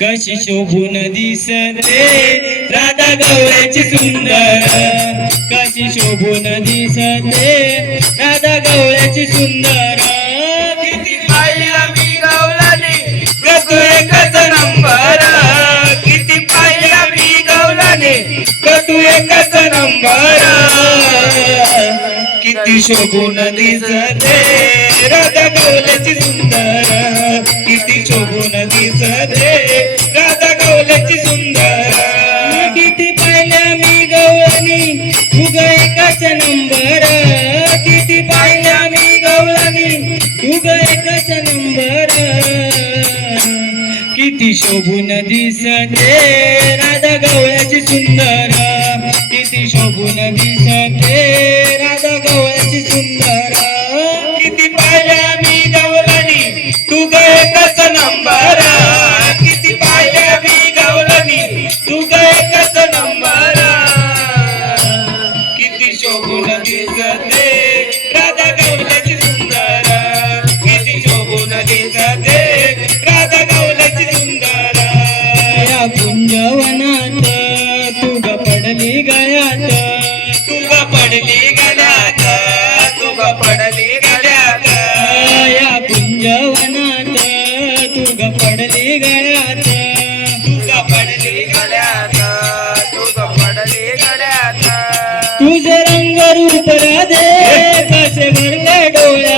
कशी शोभून दिसते राधा गवळ्याची सुंदर. कशी शोभून दिसते राधा गवळ्याची सुंदर. किती पाहिला मी गवळाने ग एकच नंबर. किती पाहिला मी गवळाने ग तू एकच नंबर. किती शोभून दिसते राधा गवल्याची सुंदर. किती शोभून दिसते राधा गवळ्याची सुंदर. किती शोभून दिसते राधा गवळ्याची सुंदर. किती पाहिल्या मी गवळणी तू ग कस नंबर. किती पाहिल्या मी गवळणी तू ग कस नंबर. किती शोभून दिसते राधा गवळ्याची सुंदर. किती शोभून दिसते पडली गळ्यात तू ग पडली गळ्यात तू पडली गड्यात. तुझे रंग रूप राधे कसे भरले डोळ्यात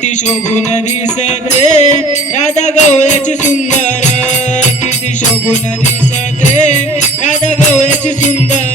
किती शोभून दिसते. राधा गवळ्याची सुंदर किती शोभून दिसते. राधा गवळ्याची सुंदर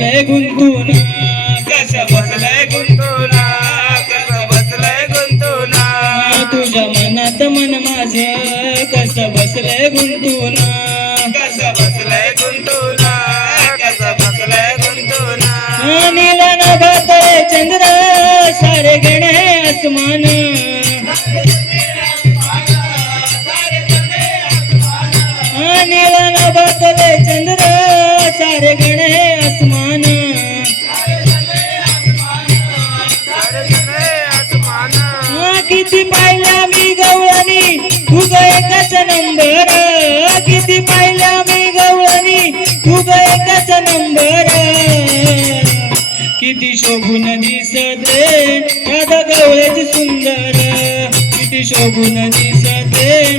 बसलंय गुंतून. कसं बसलंय गुंतून? कसं बसलंय गुंतूना? तुझ्या मनात मन माझ. कसं बसलंय गुंतून? कसं बसलंय गुंतूना? कसं बसलंय गुंतूना? नीला नभात चंद्र सारे गणे आसमान. किती पाहिल्या मी गवळणी? तू एकच नंबर. किती पाहिल्या मी गवळणी? तू एकच नंबर. किती शोभून दिसते राधा गवळ्याची सुंदर. किती शोभून दिसते